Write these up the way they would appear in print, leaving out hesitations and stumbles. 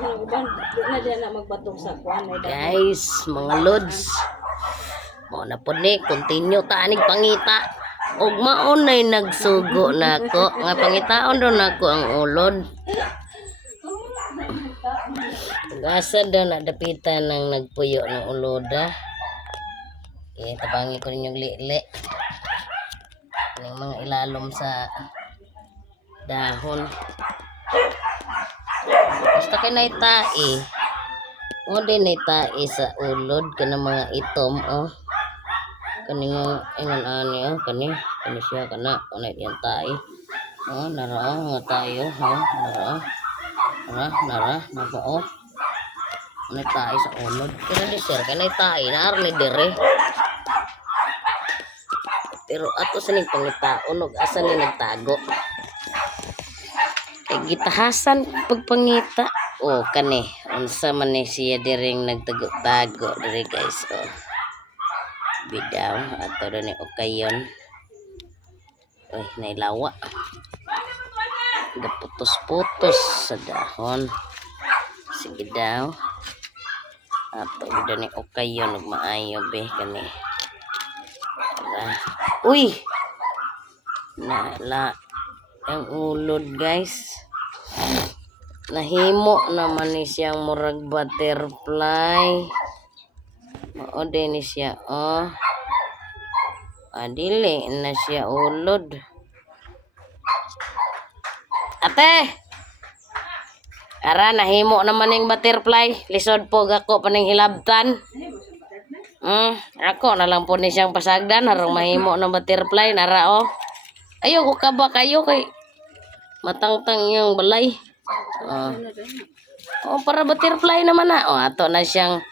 na diyan na magbatong sa kuan ay Guys, mga lods. Mo na po ni continue tanig pangita. Og maunay nagsugo nako nga pangitaon do nako ang ulod. Gasa daw na dapitan ng nagpuyo ng uloda. Tabangi ko rin yung li-li. Yung mga ilalom sa dahon. Basta kay naitai. O din naitai sa ulod kanang mga itom oh. Kani nga ingon ani oh kani siya kana unay yan tai. Oh nara nga tayo oh nara napa oh. Unay tai sa ulod. Kana ni sir kanay tai na arli dire. Pero ato sa ning pangitaon og asa ni nagtago. Gitahasan pagpangita. Oh kani unsa man ni siya diring nagtago-tago dire guys oh. Bidaw ato do ni okayon. Oy nailawa. Gaputos-putos sa dahon. Sige daw. Ato do ni okayon ug maayo be kani. Uy. Nala ang ulod guys. Nahimo naman ni siyang murag butterfly. Mao din ni siya oh. Adili na siya ulod. Ate. Ara nahimo naman ning butterfly. Lisod po ako paning hilabtan. Ako na lang po ni siyang pasagdan harang mahimo ng butterfly nara oh. Ayo ko kaba kayo kay matangtang yung balay. Oh para butterfly naman na. Oh ato na siyang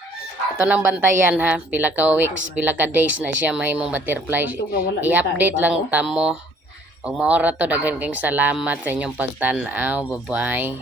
ito nang bantayan ha. Pila ka weeks, pila ka days na siya mahimong butterfly. I-update lang tamo. Ug maora to daghan kayong salamat sa inyong pagtan-aw. Bye-bye.